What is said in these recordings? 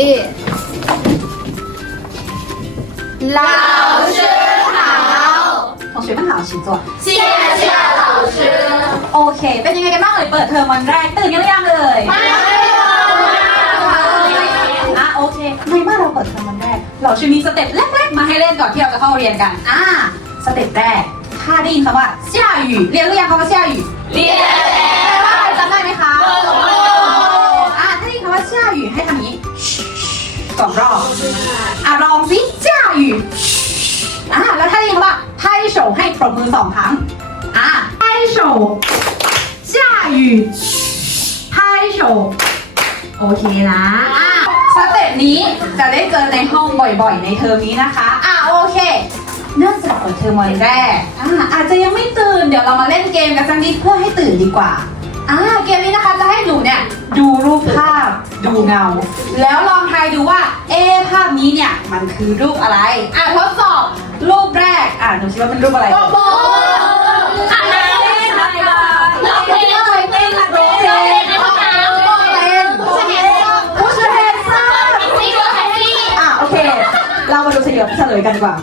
丽。老师好，同学们好，请坐。谢谢老师。 โอเค เป็นยังไงกันบ้างเอ่ยเปิดเทอมวันแรกตื่นกันหรือยังเอ่ยอ่ะโอเคไม่ว่าเราเปิดเทอมวันแรก เราจะมีสเต็ปเล็กๆมาให้เล่นก่อนที่เราจะเข้าเรียนกัน อ่า สเต็ปแรก ถ้าได้ยินคำว่า下雨เรียนหรือยังคำว่า下雨 练 แปลว่าอะไรจำได้ไหมคะอ่าถ้า ได้ยินคำว่า下雨ให้ทำอย่างนี้สองรอบอ่ะลองสิ下雨อ่าแล้วถ้าได้ยินคำว่า拍手ให้ปรบมือสองครั้งอ่า拍手下雨拍手โอเคนะอ่ะสเต็ปนี้จะได้เจอในห้องบ่อยๆ ในเทอมนี้นะคะ อ่ะโอเค เนื่องจากเปิดเทอมวันแรกอ่ะอาจจะยังไม่ตื่น เดี๋ยวเรามาเล่นเกมกันสักนิดเพื่อให้ตื่นดีกว่า อ่า เกมนี้นะคะจะให้หนูเนี่ยดูรูปภาพ ดูเงา แล้วลองทายดูว่า เอ๊ะภาพนี้เนี่ย มันคือรูปอะไร อะทดสอบรูปแรก อะหนูคิดว่าเป็นรูปอะไรโบอะไรร้องเพลงอะไรเต้นค่ะร้องเพลงในห้องน้ำเป็นผู้ชายเฮนซ่านี่คือแท็กซี่อะโอเคเรามาดูเฉลยเฉลยกันดีกว่า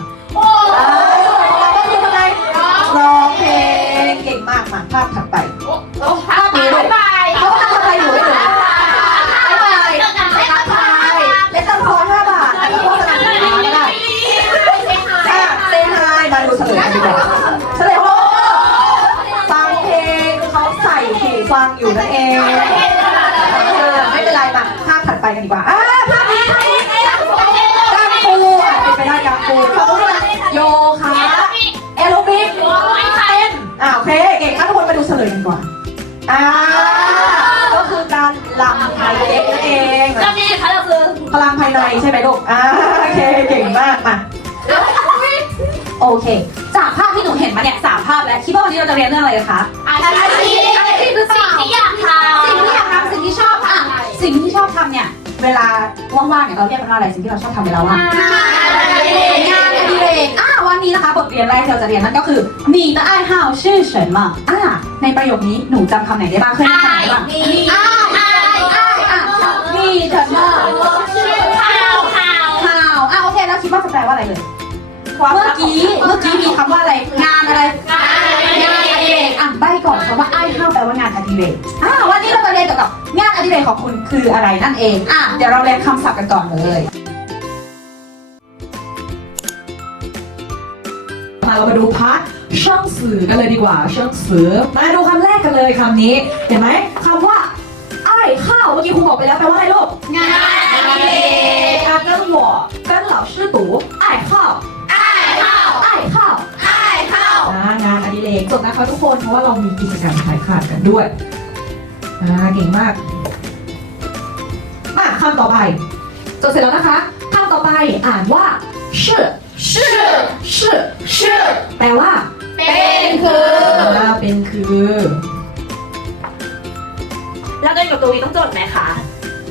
เลก่อนอ่าก็คือการลำไทยเล็กนั่นเองก็มีนะคะเราคือพลังภายในใช่ไหมลูกอ่าโอเคเก่งมากมาโอเค จากภาพที่หนูเห็นมาเนี่ยสามภาพแล้วคิดว่าวันนี้เราจะเรียนเรื่องอะไรคะอาชีพอาชีพสิ่งที่อยากทำสิ่งที่อยากทำสิ่งที่ชอบทำสิ่งที่ชอบทำเนี่ยเวลาว่างๆเนี่ยเราเรียกมันว่าอะไรสิ่งที่เราชอบทำเวลาว่างงานอดิเรกงานอดิเรกอ่าวันนี้นะคะบทเรียนแรกที่เราจะเรียนนั่นก็คือหนีตะไอคืออเฉิอ่า ในประโยคนี้หนูจำคำไหนได้บ้างเคยได้คำไหมบ้างมีอ้ายอ้อ้ายอะมีเธอข่าวข่าวข่าวโอเคแล้วคิดว่าจะแปลว่าอะไรเลยเมื่อกี้เมื่อกี้มีคำว่าอะไรงานอะไรงานอดิเรกอะใบก่อนคำว่าไอ้ข้าวแปลว่างานอดิเรกอะวันนี้เราจะเรียนเกี่ยวกับงานอดิเรกของคุณคืออะไรนั่นเองอะเดี๋ยวเราเรียนคำศัพท์กันก่อนเลยมาเรามาดูพาร์ท ช่างสื่อกันเลยดีกว่าช่างสื่อมาดูคำแรกกันเลยคำนี้ เห็นไหมคำว่าไอ้ายข้าวเมื่อกี้ครูบอกไปแล้วแปลว่าอะไรลูก งานอดิเรก อ่ะ跟我跟老师读爱好 อ้ายข้าว 爱好 อ้ายข้าว อ่างานอดิเรกจบนะคะทุกคนเพราะว่าเรามีกิจกรรมขายขาดกันด้วยอ่าเก่งมากมาคำต่อไปจบเสร็จแล้วนะคะคำต่อไปอ่านว่า是是是是 แปลว่า เป็นคือ อ่าเป็นคือแล้วตัวเองกับตัววีต้องจดไหมคะ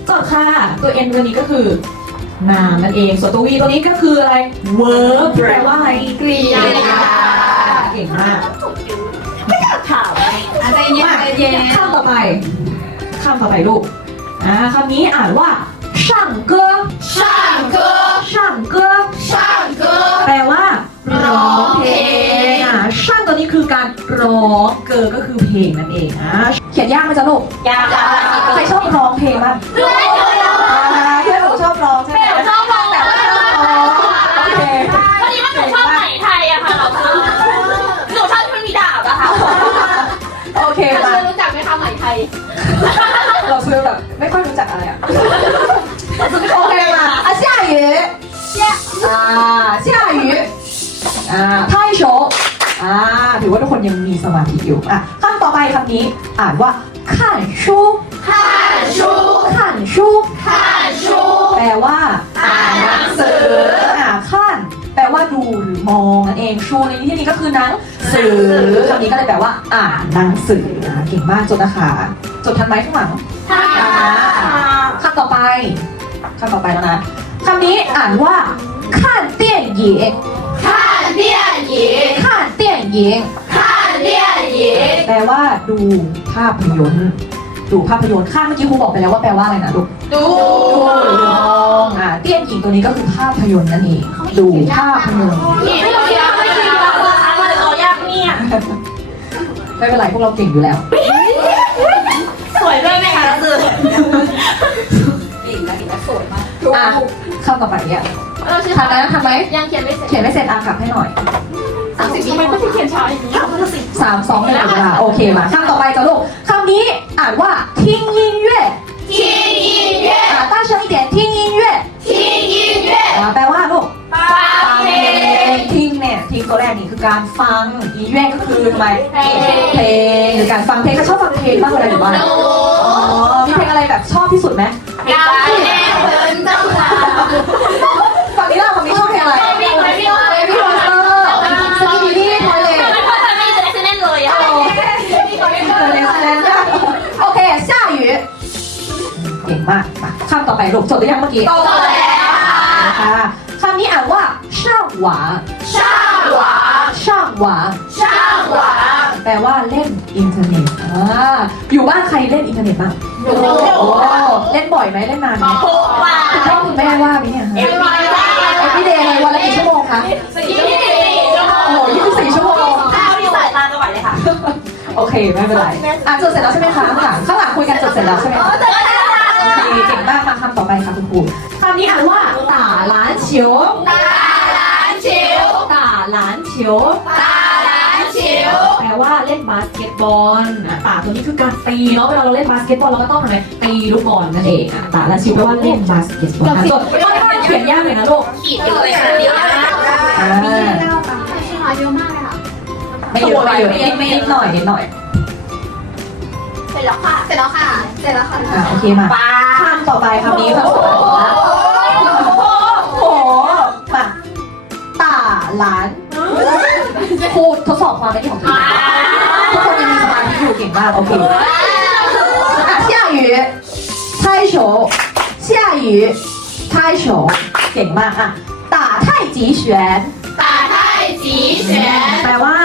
จดค่ะ ตัว n ตัวนี้ก็คือนามนั่นเอง ส่วนตัว v ตัวนี้ก็คืออะไร verb แปลว่าอะไรกริยา เก่งมากถามอะใจเย็นใจเย็นคำต่อไปคำต่อไปลูก อ่าคำนี้อ่านว่าช่างเกอช่าง คือการร้องเกอก็คือเพลงนั่นเองอะเขียนยากไหมจ๊ะลูกยากจังใครชอบร้องเพลงบ้าง ด้วยาถือว่าทุกคนยังมีสมาธิอยู่อะคำต่อไปคำนี้อ่านว่าขันชูขันชูขันชูขันชูแปลว่า อ่านหนังสืออ่าขันแปลว่าดูหรือมองนั่นเองชูในที่นี้ก็คือหนังสือคำนี้ก็เลยแปลว่า อ่านหนังสือนะเก่งมากจดนะคะจดทันไหมข้างหลังทันคำต่อไปขั้นต่อไปแล้วนะคำนี้อ่านว่าขันเตี้ยนหยี 电影 ขั้นเตี้ยนหยิง 看电影 แปลว่าดูภาพยนตร์ ดูภาพยนตร์ข้ามเมื่อกี้ครูบอกไปแล้วว่าแปลว่าอะไรนะลูก ดู ดูหรือมองอ่าเตี้ยนหญิงตัวนี้ก็คือภาพยนตร์นั่นเองดูภาพยนตร์ ไม่ต้องยากไม่ต้องยากมันจะต่อยากเนี่ย ไม่เป็นไรพวกเราเก่งอยู่แล้ว สวยด้วยไหมคะสื่อ อ่ะคำต่อไปเนี่ย เออชื่อทำแล้วทำไหมยังเขียนไม่เสร็จเขียนไม่เสร็จอาะกลับให้หน่อยสามสิบทำไมก็ที่เขียนช้าอย่างนี้สามสองหนึ่งล่ะโอเคมาคำต่อไปจ้าลูกคำนี้อ่านว่าทิ้งยินเย่ทิ้งยินเย่อ่าตั้งชื่อเดียทิ้งยินเย่ทิ้งยินเย่อ่าแปลว่าลูกฟังเพลงทิ้งเนี่ยทิ้งตัวแรกนี่คือการฟังยินเย่ก็คือทำไมเพลงหรือการฟังเพลงก็ชอบฟังเพลงบ้างอะไรหรือบ้างมีเพลงอะไรแบบชอบที่สุดไหมการเพลงเดินเจ้าสาว ต่อไปลูกจดหรือยังเมื่อกี้โตแล้วนะคะคำนี้อ่านว่าช่างหวาช่างหวาช่างหวาช่างหวาแปลว่าเล่นอินเทอร์เน็ตอ่าอยู่บ้านใครเล่นอินเทอร์เน็ตบ้างโอ้โอ้เล่นบ่อยไหมเล่นนานไหมโหว่าคุณพ่อคุณแม่ว่าไหมเนี่ยเอ็มวีได้เอ็มพีเดย์เลยวันละกี่ชั่วโมงคะสี่ชั่วโมโอ้งยี่สิบสี่ชั่วโมงข้าวที่สายตาจะไหวเลยค่ะโอเคไม่เป็นไรอะจดเสร็จแล้วใช่ไหมคะข้างหลังข้างหลังคุยกันจดเสร็จแล้วใช่ไหมคะ เจอกันค่ะโอเคเก่งมากมาคำต่อไปค่ะคุณครูคำนี้อ่านว่าตาหลานเฉียวตาล้านชิวตาหลานเฉียวตาล้านชิวแปลว่าเล่นบาสเกตบอลอะตาตัวนี้คือการตีเนาะเวลาเราเล่นบาสเกตบอลเราก็ต้องทำไงตีลูกบอลนั่นเองอะตาหลานเฉียวแปลว่าเล่นบาสเกตบอลอะจดเขียนยากเลยนะลูกขีดอยู่เลยค่ะเดียวนะอ่าเยอะมากเลยค่ะไม่เยอะไม่เยอะนิดนิดหน่อยนิดหน่อยเสร็จแล้วค่ะ เสร็จแล้วค่ะ เสร็จแล้วค่ะอะโอเคมาปลา คำต่อไปคำนี้คำสุดท้ายนะโอ้โหมาตาหลานพูดทดสอบความเป็นที่ของตัวเองทุกคนยังมีสมาธิอยู่เก่งมากโอเคอ่ะ下雨猜手下雨猜手เก่งมากอ่ะ打太极拳 ตาไทยจีเฉียน แปลว่า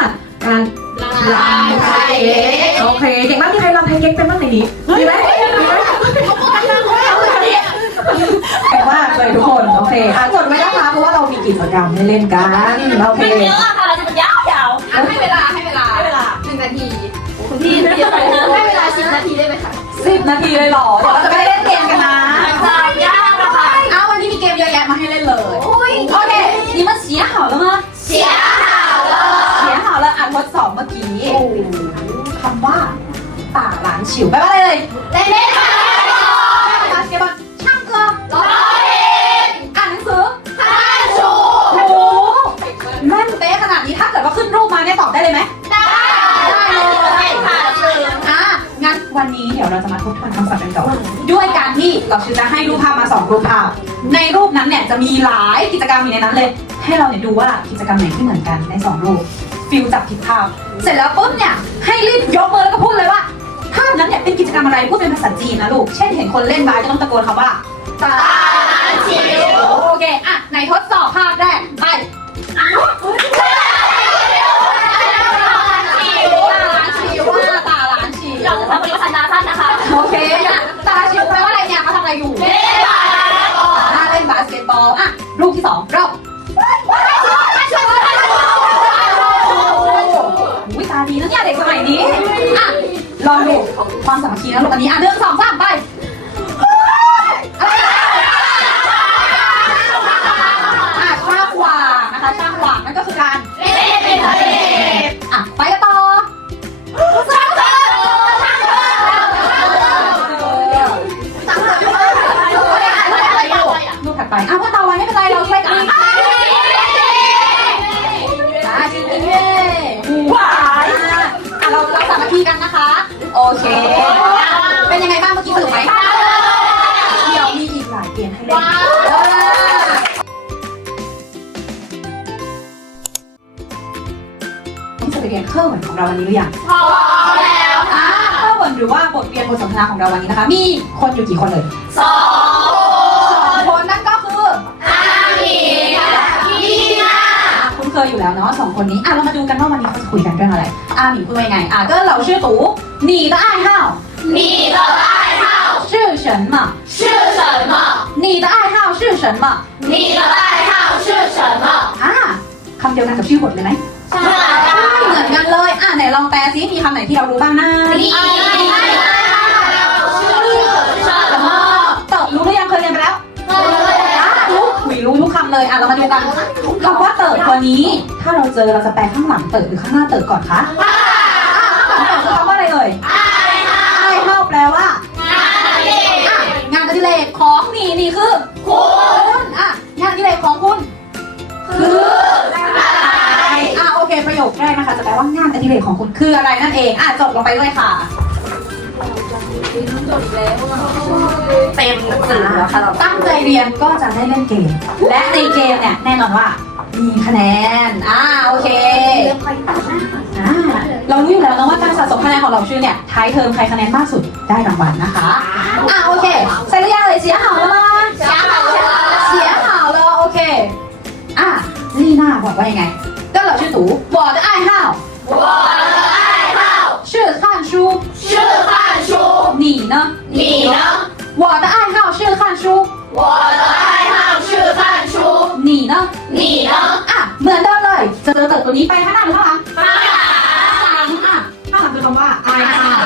การ ลายไทย โอเคเก่งมากมีใครรำไทยเก๊กเป็นบ้างในนี้มีไหมมีไหม แข็ว่ากเลยทุกคนโอเคอะจดไว้นะคะเพราะว่าเรามีกิจกรรมให้เล่นกันโอเคไม่เยอะอค่ะเราจะเป็นยาวยาวให้เวลาให้เวลาให้เวลาหนึ่งนาทีคุณพี่ให้เวลาสิบนาทีได้ไหมคะสิบนาทีเลยหรอเราจะไม่เล่นเกมกันนะใช่ยากนะคะอาววันนี้มีเกมเยอะแยะมาให้เล่นเลยโอเคนี่มันเสียหาวแล้มเสียหาวเสียหาวแล้อ่านทดสอบเมื่อกี้คำว่าป่าหลานฉิวแปลว่าอะไรเลยเล่นค่ะ เนี่ยตอบได้เลยไหมได้ได้เลยค่ะคืออะงั้นวันนี้เดี๋ยวเราจะมาทบทวนคำศัพท์กันก่อนด้วยการที่เราจะให้รูปภาพมาสองรูปภาพ ในรูปนั้นเนี่ยจะมีหลายกิจกรรมอยู่ในนั้นเลย ให้เราเนี่ยดูว่ากิจกรรมไหนที่เหมือนกันในสองรูปฟิลจับผิดภาพ เสร็จแล้วปุ๊บเนี่ยให้รีบยกมือแล้วก็พูดเลยว่าภาพนั้นเนี่ยเป็นกิจกรรมอะไรพูดเป็นภาษาจีนนะลูก เช่นเห็นคนเล่นบาสก็ต้องตะโกนคำว่าตาชิวโอเค อะในทดสอบภาพแรกไป โอเคอะตาชิวแปลว่าอะไรเนี่ยเขาทำอะไรอยู่เล่นบาสเกตบอะเล่นบาสเกตบอลอะรูปที่สองเริ่มอุ้ยตาดีนะเนี่ยเด็กสมัยนี้อะลองดูความสามัคคีนะลูกอันนี้อะเรื่องสองสาม ของเราวันนี้หรือยัง พอแล้ว อ่าเครื่องเหมือนหรือว่าบทเรียนบทสนทนาของเราวันนี้นะคะ มีคนอยู่กี่คนเลย สอง สองคนนั่นก็คือ อามีกับพี่นา อ่ะคุ้นเคยอยู่แล้วเนาะสองคนนี้อ่ะเรามาดูกันว่าวันนี้เขาจะคุยกันเรื่องอะไรอาหมีพูดว่ายังไงอ่ะก็เราชื่อตู่หนีก็อ้ายห้าว 你的爱好是什么是什么？你的爱好是什么你的爱好是什么？ อ่าคำเดียวกันกับชื่อบทเลยไหม 是 ใช่เหมือน กันเลย อะไหนลองแปลซิมีคำไหนที่เรารู้บ้างนะนี่รู้หรือยังเคยเรียนไปแล้วรู้หุยรู้ทุกคำเลยอะเรามาดูกันคำว่าเติร์ดตัวนี้ ถ้าเราเจอเราจะแปลข้างหลังเติร์ดหรือข้างหน้าเติร์ดก่อนคะ แรกนะคะจะแปลว่างานอดิเรกของคุณคืออะไรนั่นเอง อะจบลงไปด้วยค่ะ เต็มหนังสือแล้วค่ะเราตั้งใจเรียนก็จะได้เล่นเกม และในเกมเนี่ยแน่นอนว่า มีคะแนน อ่าโอเคอ่าเรารู้อยู่แล้วนะว่าการสะสมคะแนนของเราชื่อเนี่ยท้ายเทอมใครคะแนนมากสุดได้รางวัลนะคะ อ่าโอเคใส่หรืงเลยเสียหาวแล้วมาเสียหาแล้วเสียหาวแล้วโอเค อะลีน่าบอกว่ายังไง ก็เราชื่อตู่我的爱好我的爱好是看书是看书，你呢你呢？我的爱好是看书我的爱好是看书，你呢你呢？ อ่ะเหมือนเดิมเลยเจอเติบตัวนี้ไปข้างหน้าหรือข้างหลัง 当然。 อ่ะข้างหลังคือคำว่า I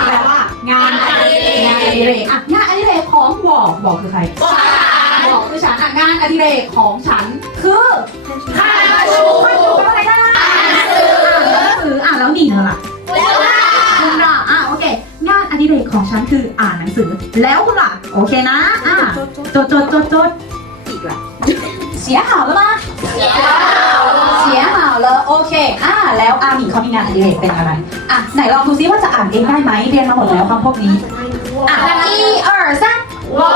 แปลว่างานอดิเรกงานอดิเรกอ่ะงานอดิเรกของวอบอกคือใครวอคือฉันอ่ะงานอดิเรกของฉันคือ 看 ข้า 书 ของฉันคืออ่านหนังสือ แล้วล่ะ โอเคนะ อ่าจดจดจดจดอีกละเสียหาวแล้วมั้ยเสียหาเสียหาแล้วโอเค อ่า แล้วอาหมีเขามีงานอดิเรกเป็นอะไร อะ ไหนลองดูซิว่าจะอ่านเองได้ไหมเรียนมาหมดแล้วคำพวกนี้ อะอีเออร์ซักว้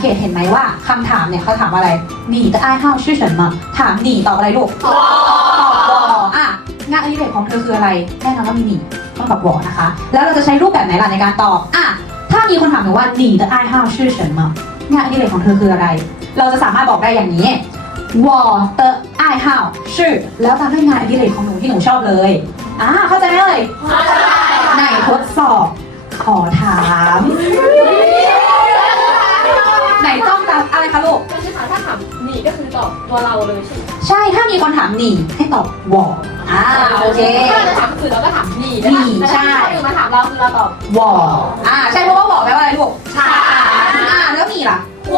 เกตเห็นไหมว่าคำถามเนี่ยเขาถามว่าอะไรหนีแต่ไอ้ห้าวชื่อฉันมาถามหนีตอบอะไรลูกตอบวออะงานอดิเรกของเธอคืออะไรแน่นอนว่ามีหนีต้องตอบวอนะคะ แล้วเราจะใช้รูปแบบไหนล่ะในการตอบอะถ้ามีคนถามหนูว่าหนีแต่ไอ้ห้าวชื่อฉันมางานอดิเรกของเธอคืออะไร เราจะสามารถบอกได้อย่างนี้วอเตอไอ้ห้าวชื่อแล้วตามด้วยงานอดิเรกของหนูที่หนูชอบเลยอ่าเข้าใจไหมเอ่ยไหนทดสอบขอถามไห นต้องตามอะไรคะลูก ก็คือถามถ้าถามหนีก็คือตอบตัวเราเลยใช่ไหมใช่ถ้ามีคนถามหนีให้ตอบวออ่าโอเค ถ้าเราจะถามคนอื่นเราก็ถามหนีหนีใช่ ถ้าคนอื่นมาถามเราคือเราตอบวออ่าใช่เพราะว่าบอกแปลว่าอะไรลูกถามอ่าแล้วหนีล่ะ我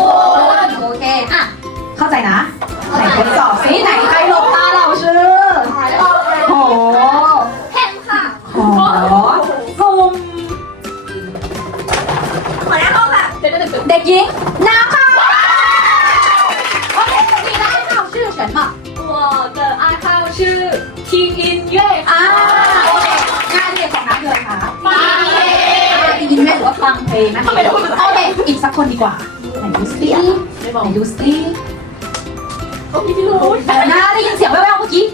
โอเคอะเข้าใจนะไหนทดสอบสิไหนใครหลบตาเราชื่อโหเห็นค่ะขอซุ่มขอแนะนำค่ะเดี๋ยวเดี๋ยวเดี๋ยวเด็กหญิง 好是听音乐 อ่าโอเคงานเรียนของน้ำเลยค่ะ ฟังเพลง อ่าได้ยินไหมหรือว่าฟังเพลงนะคะโอเคอีกสักคนดีกว่าไหนดูสิ ไม่บอก ไหนดูสิ เขาพี่ที่รู้ แต่หน้าได้ยินเสียงแว่วๆเมื่อกี้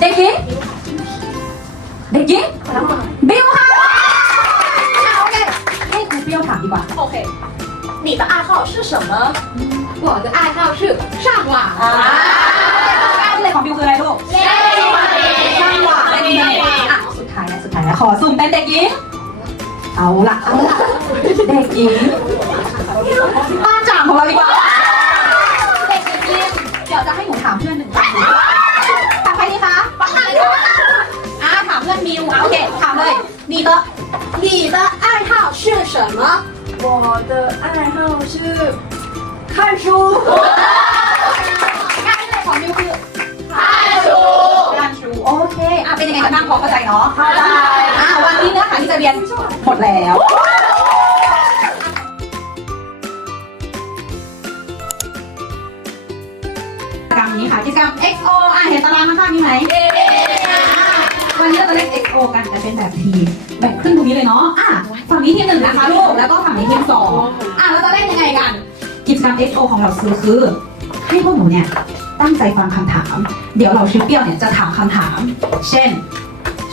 เด็กหญิงเด็กหญิงบิวค่ะอ่าโอเคให้ครูเปรี้ยวถามดีกว่า โอเค你的爱好是什么我的爱好是上网 อ่างาน เลยของบิวคืออะไรลูก เล่นเพลง ช่างหวะเป็นยังไงอ่ะสุดท้ายแล้วสุดท้ายแล้วขอสุ่มเป็นเด็กหญิงเอาละเอาละเด็กหญิงป้าจ่างของเราดีกว่า เด็กหญิงเดี๋ยวจะให้หนูถามเพื่อนหนึ่งคำถามใครดีคะป้าจ่างเลยค่ะอ่าถามเพื่อนมิวอ่ะโอเคถามเลยมีเตอ 你的爱好是什么？我的爱好是看书 งานอะไรของมิวคือ 看书。การชูโอเคอะเป็นยังไงกันบ้างพอเข้าใจเนาะเข้าใจอะวันนี้เนื้อหาที่จะเรียนหมดแล้วกิจกรรมนี้ค่ะกิจกรรม XO อะเห็นตารางข้างๆนี้ไหมวันนี้เราจะเล่น XO กันแต่เป็นแบบทีมแบ่งครึ่งตรงนี้เลยเนาะอะฝั่งนี้ทีมหนึ่งนะคะลูกแล้วก็ฝั่งนี้ทีมสองอะเราจะเล่นยังไงกัน กิจกรรม XO ของเราคือคือให้พวกหนูเนี่ย ตั้งใจฟังคำถาม เดี๋ยวเราชื่อเปี้ยวเนี่ยจะถามคำถาม เช่น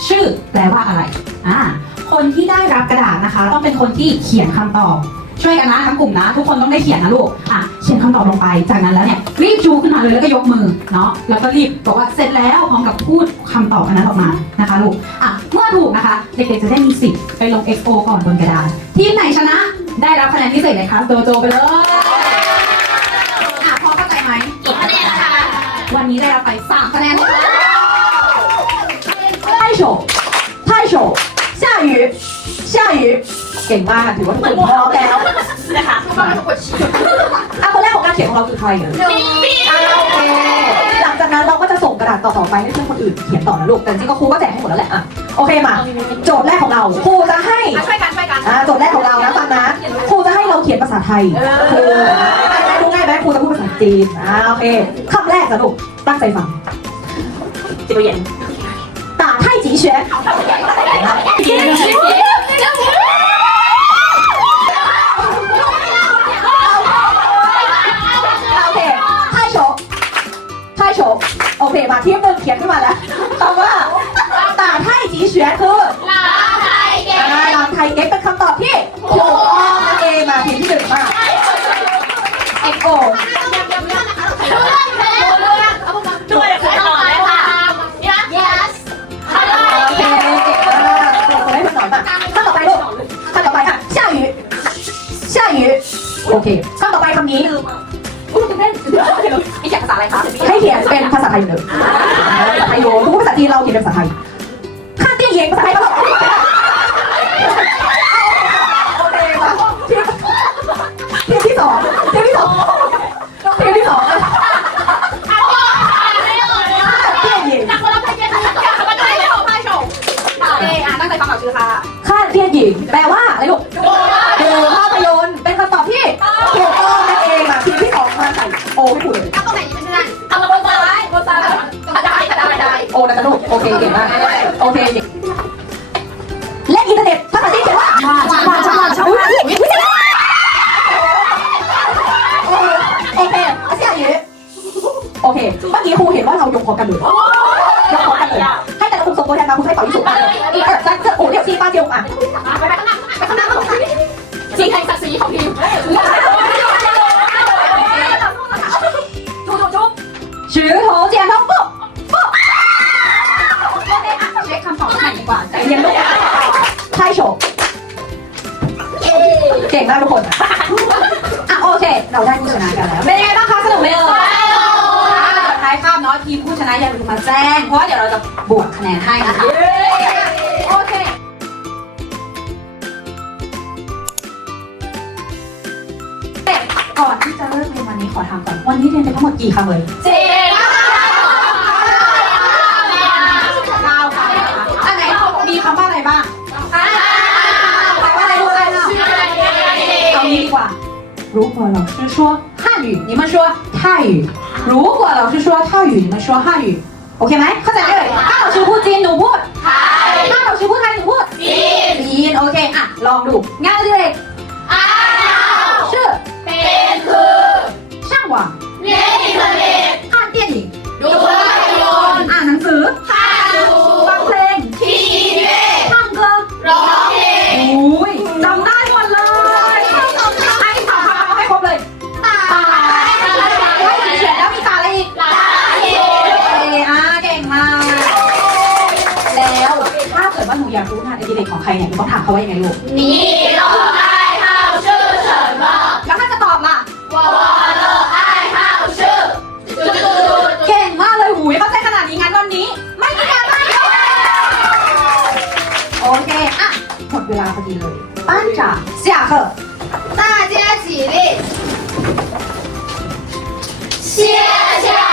ชื่อแปลว่าอะไรอ่าคนที่ได้รับกระดาษนะคะ ต้องเป็นคนที่เขียนคำตอบ ช่วยกันนะทั้งกลุ่มนะ ทุกคนต้องได้เขียนนะลูกอะเขียนคำตอบลงไป จากนั้นแล้วเนี่ยรีบชูขึ้นมาเลยแล้วก็ยกมือเนาะแล้วก็รีบบอกว่าเสร็จแล้วพร้อมกับพูดคำตอบอันนั้นออกมานะคะลูกอะเมื่อถูกนะคะเด็กๆจะได้มีสิทธิ์ไปลง XO ก่อนบนกระดานทีมไหนชนะ ได้รับคะแนนพิเศษในคลาสโดโจไปเลย นนี้ได้รับไป3คะแนนเลยค่ะ 太手太手下雨下雨เก่งมากถือว่าทุกคนพร้อมแล้ว นะคะ อ่ะคนแรกของการเขียนของเราคือใครเอ่ย พี่พี่ อ่ะโอเค หลังจากนั้นเราก็จะส่งกระดาษต่อๆไปให้เพื่อนคนอื่นเขียนต่อนะลูก แต่จริงๆก็ครูก็แจกให้หมดแล้วแหละอ่ะโอเคมา โจทย์แรกของเราครูจะให้ ช่วยกันช่วยกัน อ่าโจทย์แรกของเรานะฟังนะครูจะให้เราเขียนภาษาไทยครูดูง่ายไหมครูจะพูดภาษาจีนอ่าโอเคคำ แรกสนุกตั้งใจฟัง จิบเย็น 打太极拳โอเค太手太手โอเคมาทีมหนึ่งเขียนขึ้นมาแล้วคำว่า打太极拳คือ ลาไทยเก่ง อ่าลำไทยเก๊กเป็นคำตอบที่ถูกต้องนั่นเองมาทีมที่หนึ่งมาเอ็กโอ โอเคข้อต่อไปคำนี้พูดถึงเล่นนี่เขียนภาษาอะไรคะให้เขียนเป็นภาษาไทยเหนึ่งภาษาไทยโยทุกภาษาจีนเราเขียนเป็นภาษาไทย เก่งมากโอเคเก่งเล่นอินเทอร์เน็ตภาษาจีนเขียนว่าชาชาชาชาอุ๊ยอุ๊ยโอเคเสียหยีโอเค เมื่อกี้ครูเห็นว่าเรายกพอกันเลยยกพอกันเลยให้แต่ละกลุ่มส่งตัวแทนมาคุณให้เป่ายิงฉุบมาอีกเออจะจะโอ้เดี๋ยวซีป้าเจียวอะจริงใครศักดิ์ศรีของทีมถือโถเจียนท้องปุ๊บ กว่าใจเรีเย็ยนนลูกใช่โฉบเก่งมากทุกคนอะโอเค เราได้ผู้ชนะกันแล้วเป็นยังไงบ้างคะสนุกไหมเอ่ยท้ายภาพเนาะทีมผู้ชนะอย่าลืมมาแจ้ง เพราะว่าเดี๋ยวเราจะบวกคะแนนให้นะคะโอเคก่อนที่จะเริ่มเรียนวันนี้ขอถามก่อนวันนี้เรียนไปทั้งหมดกี่คำเลยเจ๊ง 如果老师说汉语你们说泰语如果老师说泰语你们说汉语โอเคไหมเข้าใจไหมเอ่ยถ้าเราชื่อพูดจีนหนูพูด ไทย ถ้าเราชื่อพูดไทยหนูพูด จีน จีนโอเคอ่ะลองดูงานอดิเรก อ้าว ชื่อ เป็นคือ 上网 เล่นอินเทอร์เน็ต 看电影 ดูภาพยนตร์ หนูอยากรู้งานอดิเรกของใครเนี่ยหนูต้องถามเขาว่ายังไงลูกนี่ลงไอ้เท้าชื่อเฉินบอกแล้วถ้าจะตอบล่ะวอวอลงไอ้เท้าชื่อจุดจุดเก่งมากเลยหูยเข้าใจขนาดนี้งั้นวันนี้ ไม่มีการไม่โอเคอะหมดเวลาพอดีเลยป้านจ๋าเสียเหอะ大家起立谢谢